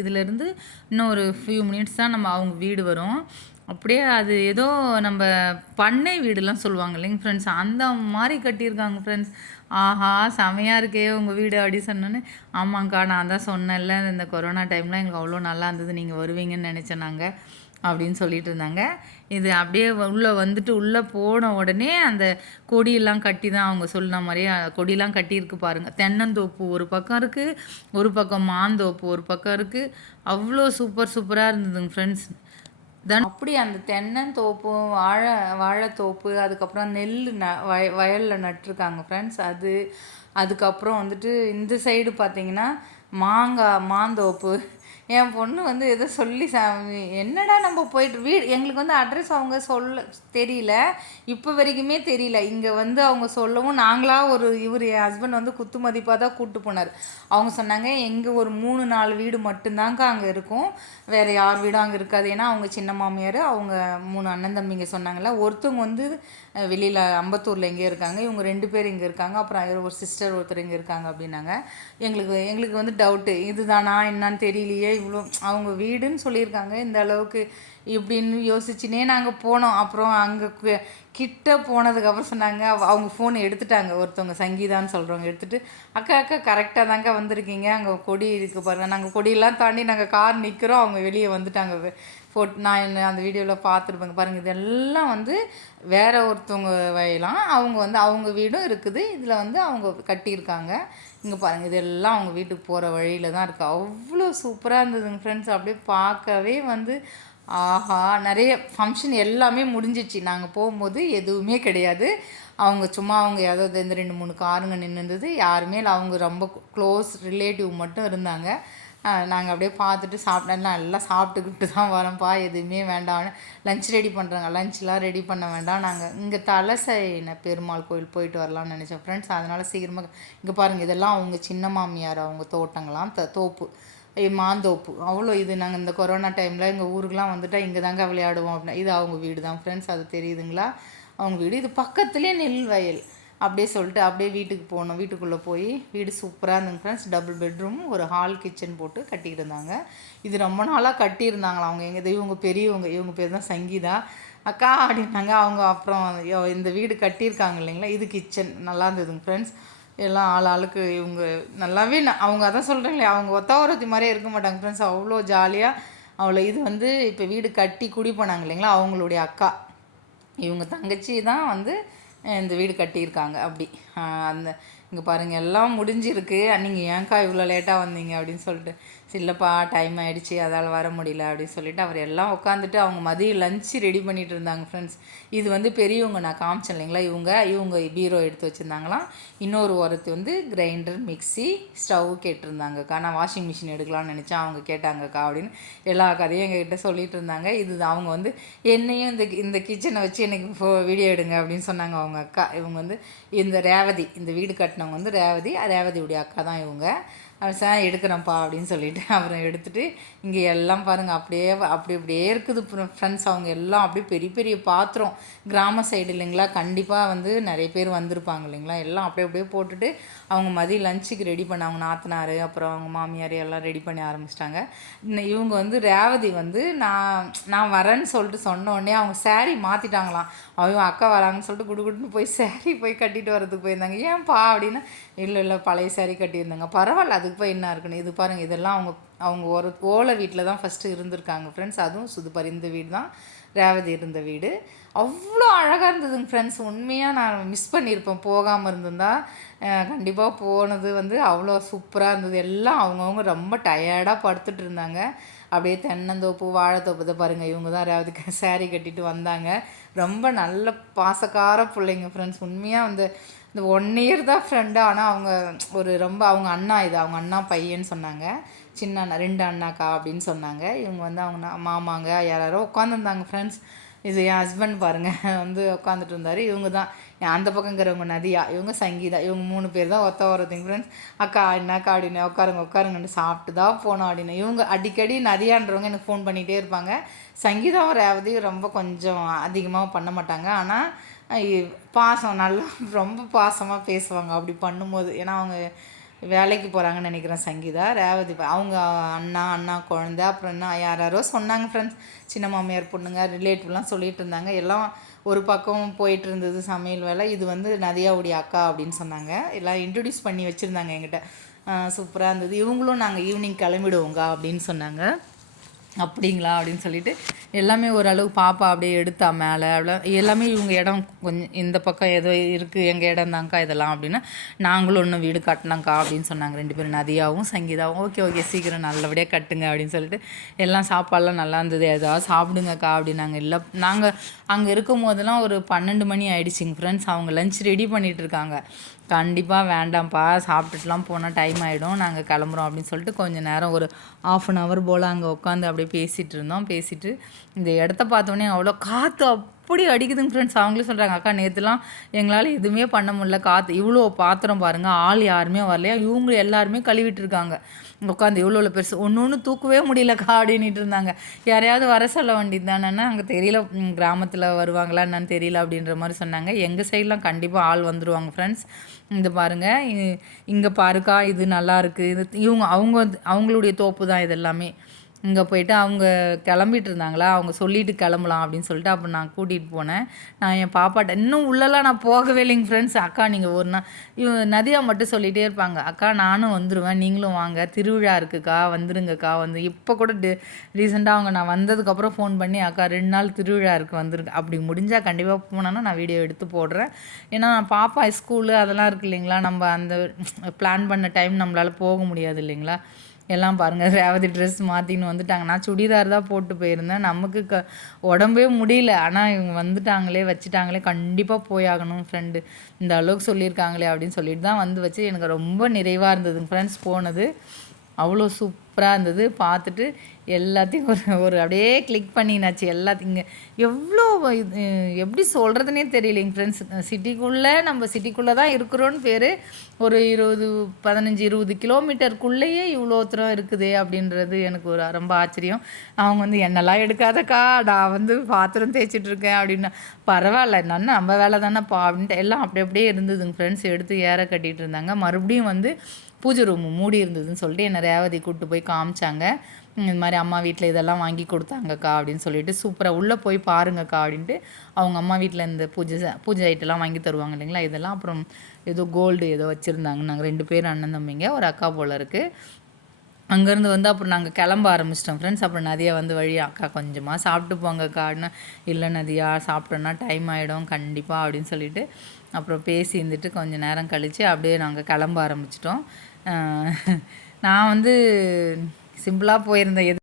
இதுலேருந்து இன்னும் ஒரு ஃபியூ மினிட்ஸ் தான் நம்ம அவங்க வீடு வரும். அப்படியே அது ஏதோ நம்ம பண்ணை வீடுலாம் சொல்லுவாங்க இல்லைங்க ஃப்ரெண்ட்ஸ், அந்த மாதிரி கட்டியிருக்காங்க ஃப்ரெண்ட்ஸ். ஆஹா! செமையாக இருக்கே உங்கள் வீடு அப்படி சொன்னோன்னே, ஆமாங்க்கா நான் தான் சொன்னேன்ல இந்த கொரோனா டைமில் எங்களுக்கு அவ்வளோ நல்லா இருந்தது, நீங்கள் வருவீங்கன்னு நினச்சேன் நாங்கள் அப்படின்னு சொல்லிட்டு இருந்தாங்க. இது அப்படியே உள்ளே வந்துட்டு உள்ளே போன உடனே அந்த கொடியெல்லாம் கட்டி தான் அவங்க சொன்ன மாதிரியே கொடியெல்லாம் கட்டியிருக்கு பாருங்கள். தென்னந்தோப்பு ஒரு பக்கம் இருக்குது, ஒரு பக்கம் மாந்தோப்பு ஒரு பக்கம் இருக்குது. அவ்வளோ சூப்பராக இருந்ததுங்க ஃப்ரெண்ட்ஸ். அப்படி அந்த தென்னந்தோப்பு, வாழைத்தோப்பு, அதுக்கப்புறம் நெல் வயலில் நட்டிருக்காங்க ஃப்ரெண்ட்ஸ். அதுக்கப்புறம் வந்துட்டு இந்த சைடு பார்த்தீங்கன்னா மாந்தோப்பு. என் பொண்ணு வந்து ஏதோ சொல்லி என்னடா நம்ம போயிட்டு எங்களுக்கு வந்து அட்ரஸ் அவங்க சொல்ல தெரியல, இப்போ வரைக்குமே தெரியல. இங்கே வந்து அவங்க சொல்லவும் நாங்களாக என் ஹஸ்பண்ட் வந்து குத்து மதிப்பாக தான் கூப்பிட்டு போனார். அவங்க சொன்னாங்க எங்கள் ஒரு 3-4 வீடு மட்டும்தாங்க அங்கே இருக்கும், வேறு யார் வீடும் அங்கே இருக்காது. ஏன்னா அவங்க சின்ன மாமியார், அவங்க 3 அண்ணன் தம்பிங்க சொன்னாங்கல்ல. ஒருத்தவங்க வந்து வெளியில் அம்பத்தூரில் எங்கேயோ இருக்காங்க, இவங்க 2 பேர் இங்கே இருக்காங்க, அப்புறம் ஒரு சிஸ்டர் ஒருத்தர் இங்கே இருக்காங்க அப்படின்னாங்க. எங்களுக்கு வந்து டவுட்டு, இதுதானா என்னன்னு தெரியலையே, இவ்வளோ அவங்க வீடுன்னு சொல்லியிருக்காங்க இந்த அளவுக்கு இப்படின்னு யோசிச்சுனே நாங்கள் போனோம். அப்புறம் அங்கே கிட்ட போனதுக்கப்புறம் சொன்னாங்க, அவங்க ஃபோன் எடுத்துட்டாங்க, ஒருத்தவங்க சங்கீதான்னு சொல்கிறவங்க எடுத்துகிட்டு, அக்கா கரெக்டாக தாங்க வந்திருக்கீங்க, அங்கே கொடி இருக்குது பாருங்கள். நாங்கள் கொடியெல்லாம் தாண்டி நாங்கள் கார் நிற்கிறோம், அவங்க வெளியே வந்துட்டாங்க. நான் அந்த வீடியோவில் பார்த்துருப்பேங்க பாருங்கள். இதெல்லாம் வந்து வேறு ஒருத்தவங்க வயலாம், அவங்க வந்து அவங்க வீடும் இருக்குது, இதில் வந்து அவங்க கட்டியிருக்காங்க. இங்கே பாருங்கள், இதெல்லாம் அவங்க வீட்டுக்கு போகிற வழியில் தான் இருக்குது. அவ்வளோ சூப்பராக இருந்ததுங்க ஃப்ரெண்ட்ஸ். அப்படியே பார்க்கவே வந்து ஆஹா! நிறைய ஃபங்க்ஷன் எல்லாமே முடிஞ்சிச்சு. நாங்கள் போகும்போது எதுவுமே கிடையாது. அவங்க ஏதாவது இந்த 2-3 காருங்க நின்றுருந்தது, யாருமே இல்லை. அவங்க ரொம்ப க்ளோஸ் ரிலேட்டிவ் மட்டும் இருந்தாங்க. நாங்கள் அப்படியே பார்த்துட்டு எல்லாம் சாப்பிட்டுக்கிட்டு தான் வரோம்ப்பா, எதுவுமே வேண்டாம்னு லஞ்ச் ரெடி பண்ணுறாங்க. லஞ்ச்லாம் ரெடி பண்ண வேண்டாம், நாங்கள் இங்கே தலசைன பெருமாள் கோயில் போயிட்டு வரலாம்னு நினச்சோம் ஃப்ரெண்ட்ஸ். அதனால் சீக்கிரமாக இங்கே பாருங்கள், இதெல்லாம் அவங்க சின்ன மாமியார் அவங்க தோட்டங்களாம், தோப்பு மாந்தோப்பு. அவ்வளோ இது நாங்கள் இந்த கொரோனா டைமில் எங்கள் ஊருக்கெலாம் வந்துட்டால் இங்கே தாங்க விளையாடுவோம் அப்படின்னா, இது அவங்க வீடு தான் ஃப்ரெண்ட்ஸ். அது தெரியுதுங்களா, அவங்க வீடு. இது பக்கத்துலேயே நெல் வயல். அப்படியே சொல்லிட்டு அப்படியே வீட்டுக்கு போனோம். வீட்டுக்குள்ளே போய் வீடு சூப்பராக இருந்துங்க ஃப்ரெண்ட்ஸ். டபுள் பெட்ரூம், ஒரு ஹால் கிச்சன் போட்டு கட்டிக்கிட்டு இருந்தாங்க. இது ரொம்ப நாளாக கட்டியிருந்தாங்களா அவங்க. இவங்க பெரியவங்க, இவங்க பேர் தான் சங்கீதா. அக்கா அப்படின்னாங்க அவங்க. அப்புறம் இந்த வீடு கட்டியிருக்காங்க இல்லைங்களா, இது கிச்சன். நல்லா இருந்ததுங்க ஃப்ரெண்ட்ஸ். எல்லாம் ஆளுக்கு இவங்க நல்லாவே அவங்க அதான் சொல்கிறேங்களே, அவங்க ஒத்தாவரத்தி மாதிரியே இருக்க மாட்டாங்க ஃப்ரெண்ட்ஸ். அவ்வளோ ஜாலியாக அவ்வளோ. இது வந்து இப்போ வீடு கட்டி குடி போனாங்க இல்லைங்களா, அவங்களுடைய அக்கா, இவங்க தங்கச்சி தான் வந்து இந்த வீடு கட்டியிருக்காங்க. அப்படி அந்த இங்கே பாருங்கள், எல்லாம் முடிஞ்சிருக்கு. நீங்கள் ஏன்க்கா இவ்வளோ லேட்டாக வந்தீங்க அப்படின்னு சொல்லிட்டு, இல்லைப்பா டைம் ஆகிடுச்சி, அதால் வர முடியல அப்படின்னு சொல்லிவிட்டு அவர் எல்லாம் உட்காந்துட்டு அவங்க மதியம் லஞ்சு ரெடி பண்ணிகிட்டு இருந்தாங்க ஃப்ரெண்ட்ஸ். இது வந்து பெரியவங்க நான் காமிச்சேன் இல்லைங்களா, இவங்க பீரோ எடுத்து வச்சுருந்தாங்களாம். இன்னொரு ஒருத்தி வந்து கிரைண்டர், மிக்சி, ஸ்டவ் கேட்டிருந்தாங்கக்கா. நான் வாஷிங் மிஷின் எடுக்கலாம்னு நினச்சேன், அவங்க கேட்டாங்கக்கா அப்படின்னு எல்லா கதையும் எங்ககிட்ட சொல்லிகிட்டு இருந்தாங்க. இது அவங்க வந்து என்னையும் இந்த கிச்சனை வச்சு எனக்கு வீடியோ எடுங்க அப்படின்னு சொன்னாங்க அவங்க அக்கா. இவங்க வந்து இந்த ரேவதி, இந்த வீடு கட்டினவங்க வந்து ரேவதியுடைய அக்கா தான் இவங்க. சார் எடுக்கிறேன்ப்பா அப்படின்னு சொல்லிட்டு அப்புறம் எடுத்துகிட்டு இங்கே எல்லாம் பாருங்கள், அப்படியே இருக்குது ஃப்ரெண்ட்ஸ். அவங்க எல்லாம் அப்படியே பெரிய பெரிய பாத்திரம், கிராம சைடு இல்லைங்களா, கண்டிப்பாக வந்து நிறைய பேர் வந்திருப்பாங்க இல்லைங்களா. எல்லாம் அப்படியே போட்டுட்டு அவங்க மதியம் லஞ்சுக்கு ரெடி பண்ண அவங்க நாத்தனார், அப்புறம் அவங்க மாமியார் எல்லாம் ரெடி பண்ண ஆரம்பிச்சிட்டாங்க. இவங்க வந்து ரேவதி வந்து நான் வரேன்னு சொல்லிட்டு சொன்னோடனே அவங்க சாரீ மாற்றிட்டாங்களாம். அவங்க அக்கா வராங்கன்னு சொல்லிட்டு குடுன்னு போய் சாரீ போய் கட்டிட்டு வரதுக்கு போயிருந்தாங்க. ஏன்ப்பா அப்படின்னா, இல்லை பழைய சாரீ கட்டியிருந்தாங்க. பரவாயில்ல, அதுக்கு போய் என்ன இருக்குன்னு. இது பாருங்கள், இதெல்லாம் அவங்க ஒரு ஓலை வீட்டில் தான் ஃபஸ்ட்டு இருந்திருக்காங்க ஃப்ரெண்ட்ஸ். அதுவும் சுதுப்பர் இந்த வீடு தான் ரேவதி இருந்த வீடு. அவ்வளோ அழகாக இருந்ததுங்க ஃப்ரெண்ட்ஸ். உண்மையாக நான் மிஸ் பண்ணியிருப்பேன் போகாமல் இருந்திருந்தா. கண்டிப்பாக போனது வந்து அவ்வளோ சூப்பராக இருந்தது. எல்லாம் அவங்கவுங்க ரொம்ப டயர்டாக படுத்துட்டு இருந்தாங்க. அப்படியே தென்னந்தோப்பு, வாழைத்தோப்பு இதை பாருங்கள், இவங்க தான் ரேவதிக்கு சாரீ கட்டிட்டு வந்தாங்க. ரொம்ப நல்ல பாசக்கார பிள்ளைங்க ஃப்ரெண்ட்ஸ். உண்மையாக வந்து இந்த 1 இயர் தான் ஃப்ரெண்டு. ஆனால் அவங்க ரொம்ப அவங்க அண்ணா, அவங்க அண்ணா பையன்னு சொன்னாங்க. சின்ன அண்ணா, 2 அண்ணாக்கா அப்படின்னு சொன்னாங்க. இவங்க வந்து அவங்க மாமாங்க யாரோ உட்காந்துருந்தாங்க ஃப்ரெண்ட்ஸ். இது என் ஹஸ்பண்ட் பாருங்கள் வந்து உட்காந்துட்டு இருந்தார். இவங்க தான் அந்த பக்கங்கிறவங்க நதியா, இவங்க சங்கீதா, இவங்க 3 பேர் தான் வரதுங்க ஃப்ரெண்ட்ஸ். அக்கா என்னக்கா அப்படின்னு, உட்காருங்கன்னு சாப்பிட்டு தான் போனோம் அப்படின்னு. இவங்க அடிக்கடி நதியான்றவங்க எனக்கு ஃபோன் பண்ணிகிட்டே இருப்பாங்க. சங்கீதாவும் ரேவதியும் ரொம்ப கொஞ்சம் அதிகமாக பண்ண மாட்டாங்க, ஆனால் பாசம் நல்லா ரொம்ப பாசமாக பேசுவாங்க அப்படி பண்ணும்போது. ஏன்னா அவங்க வேலைக்கு போகிறாங்கன்னு நினைக்கிறேன் சங்கீதா. ரேவதி அவங்க அண்ணா குழந்த அப்புறம் என்ன யாரோ சொன்னாங்க ஃப்ரெண்ட்ஸ். சின்ன மாமியார் பொண்ணுங்க ரிலேட்டிவ்லாம் சொல்லிட்டு இருந்தாங்க. எல்லாம் ஒரு பக்கம் போயிட்டு இருந்தது சமையல் வேலை. இது வந்து நதியாவுடைய அக்கா அப்படின்னு சொன்னாங்க. எல்லாம் இன்ட்ரடியூஸ் பண்ணி வச்சுருந்தாங்க என்கிட்ட. சூப்பராக இருந்தது. இவங்களும் நாங்கள் ஈவினிங் கிளம்பிடுவோங்க அப்படின்னு சொன்னாங்க. அப்படிங்களா அப்படின்னு சொல்லிட்டு எல்லாமே ஓரளவு பாப்பா அப்படியே எடுத்தா மேலே அவ்வளோ எல்லாமே இவங்க இடம் கொஞ்சம் இந்த பக்கம் ஏதோ இருக்குது எங்கள் இடம் தாங்க்கா இதெல்லாம் அப்படின்னா நாங்களும் ஒன்றும் வீடு கட்டினாங்க்கா அப்படின்னு சொன்னாங்க 2 பேரும் நதியாவும் சங்கீதாவும். ஓகே சீக்கிரம் நல்லபடியாக கட்டுங்க அப்படின்னு சொல்லிட்டு எல்லாம் சாப்பாடெலாம் நல்லா இருந்தது. ஏதாவது சாப்பிடுங்கக்கா அப்படின்னாங்க. இல்லை நாங்கள் அங்கே இருக்கும் போதெல்லாம் ஒரு 12 மணி ஆகிடுச்சிங்க ஃப்ரெண்ட்ஸ். அவங்க லஞ்ச் ரெடி பண்ணிகிட்டு இருக்காங்க. கண்டிப்பாக வேண்டாம்ப்பா சாப்பிட்டுட்டுலாம் போனால் டைம் ஆகிடும் நாங்கள் கிளம்புறோம் அப்படின்னு சொல்லிட்டு கொஞ்சம் நேரம் ஒரு 1/2 hour போல் அங்கே உட்காந்து அப்படியே பேசிகிட்டு இருந்தோம். பேசிவிட்டு இந்த இடத்த பார்த்தோன்னே அவ்வளோ காற்று அப்படி அடிக்குதுங்க ஃப்ரெண்ட்ஸ். அவங்களே சொல்கிறாங்க அக்கா நேற்றுலாம் எங்களால் எதுவுமே பண்ண முடியல காற்று இவ்வளோ பாத்திரம் பாருங்கள் ஆள் யாருமே வரலையா இவங்க எல்லாருமே கழுவிட்டு இருக்காங்க உட்காந்து இவ்வளோ பெருசு ஒன்று தூக்கவே முடியலக்கா அப்படின்ட்டு இருந்தாங்க. யாரையாவது வர சொல்ல வேண்டியது தானேன்னா அங்கே தெரியல கிராமத்தில் வருவாங்களா என்னன்னு தெரியல அப்படின்ற மாதிரி சொன்னாங்க. எங்கள் சைட்லாம் கண்டிப்பாக ஆள் வந்துடுவாங்க ஃப்ரெண்ட்ஸ். இந்த பாருங்கள் இங்கே பாருக்கா இது நல்லா இருக்குது. இது அவங்களுடைய தோப்பு தான் இது எல்லாமே. இங்கே போயிட்டு அவங்க கிளம்பிட்டு இருந்தாங்களா அவங்க சொல்லிவிட்டு கிளம்பலாம் அப்படின்னு சொல்லிட்டு அப்போ நான் கூட்டிகிட்டு போனேன். நான் என் பாப்பாட்ட இன்னும் உள்ளெல்லாம் நான் போகவே இல்லைங்க ஃப்ரெண்ட்ஸ். அக்கா நீங்கள் ஒரு நாள் நதியா மட்டும் சொல்லிகிட்டே இருப்பாங்க அக்கா நானும் வந்துடுவேன் நீங்களும் வாங்க திருவிழா இருக்குக்கா வந்துருங்கக்கா வந்து இப்போ கூட ரீசெண்டாக அவங்க நான் வந்ததுக்கப்புறம் ஃபோன் பண்ணி அக்கா 2 நாள் திருவிழா இருக்குது வந்துருக்கு அப்படி முடிஞ்சால் கண்டிப்பாக போனேன்னா நான் வீடியோ எடுத்து போடுறேன். ஏன்னா பாப்பா ஸ்கூலு அதெல்லாம் இருக்குது இல்லைங்களா நம்ம அந்த பிளான் பண்ண டைம் நம்மளால் போக முடியாது இல்லைங்களா. எல்லாம் பாருங்கள் ரேவதி ட்ரெஸ் மாற்றின்னு வந்துட்டாங்க. நான் சுடிதார் தான் போட்டு போயிருந்தேன். நமக்கு உடம்பே முடியல. ஆனால் இவங்க வந்துட்டாங்களே வச்சுட்டாங்களே கண்டிப்பாக போயாகணும் ஃப்ரெண்டு இந்த அளவுக்கு சொல்லியிருக்காங்களே அப்படின்னு சொல்லிட்டு தான் வந்து வச்சு எனக்கு ரொம்ப நிறைவாக இருந்ததுங்க ஃப்ரெண்ட்ஸ். போனது அவ்வளோ சூப்பராக இருந்தது. பார்த்துட்டு எல்லாத்தையும் ஒரு அப்படியே கிளிக் பண்ணினாச்சு எல்லாத்தையும். எவ்வளோ இது எப்படி சொல்கிறதுனே தெரியலைங்க ஃப்ரெண்ட்ஸ். நம்ம சிட்டிக்குள்ளே தான் இருக்கிறோன்னு பேர். ஒரு 15-20 கிலோமீட்டருக்குள்ளேயே இவ்வளோ தூரம் இருக்குது அப்படின்றது எனக்கு ஒரு ரொம்ப ஆச்சரியம். அவங்க வந்து என்னெல்லாம் எடுக்காதக்கா நான் வந்து பாத்திரம் தேய்ச்சிட்ருக்கேன் அப்படின்னா பரவாயில்ல நம்ம வேலை தானேப்பா அப்படின்ட்டு எல்லாம் அப்படியே இருந்ததுங்க ஃப்ரெண்ட்ஸ். எடுத்து ஏற கட்டிகிட்டு இருந்தாங்க. மறுபடியும் வந்து பூஜை ரூம் மூடி இருந்ததுன்னு சொல்லிட்டு என்னை ரேவதி கூப்பிட்டு போய் காமிச்சாங்க. இது மாதிரி அம்மா வீட்டில் இதெல்லாம் வாங்கி கொடுத்தாங்கக்கா அப்படின்னு சொல்லிட்டு சூப்பராக உள்ளே போய் பாருங்கக்கா அப்படின்ட்டு அவங்க அம்மா வீட்டில் இந்த பூஜை ஐட்டெல்லாம் வாங்கி தருவாங்க இல்லைங்களா இதெல்லாம். அப்புறம் ஏதோ கோல்டு ஏதோ வச்சுருந்தாங்க. நாங்கள் 2 பேர் அண்ணன் தம்பிங்க ஒரு அக்கா போல் இருக்குது. அங்கேருந்து வந்து அப்புறம் நாங்கள் கிளம்ப ஆரம்பிச்சிட்டோம் ஃப்ரெண்ட்ஸ். அப்புறம் நதியா வந்து வழி அக்கா கொஞ்சமாக சாப்பிட்டு போங்கக்கான்னு இல்லை நதியா சாப்பிட்டோன்னா டைம் ஆகிடும் கண்டிப்பாக அப்படின்னு சொல்லிட்டு அப்புறம் பேசி இருந்துட்டு கொஞ்சம் நேரம் கழித்து அப்படியே நாங்கள் கிளம்ப ஆரம்பிச்சிட்டோம். நான் வந்து சிம்பிளாக போயிருந்தேன்.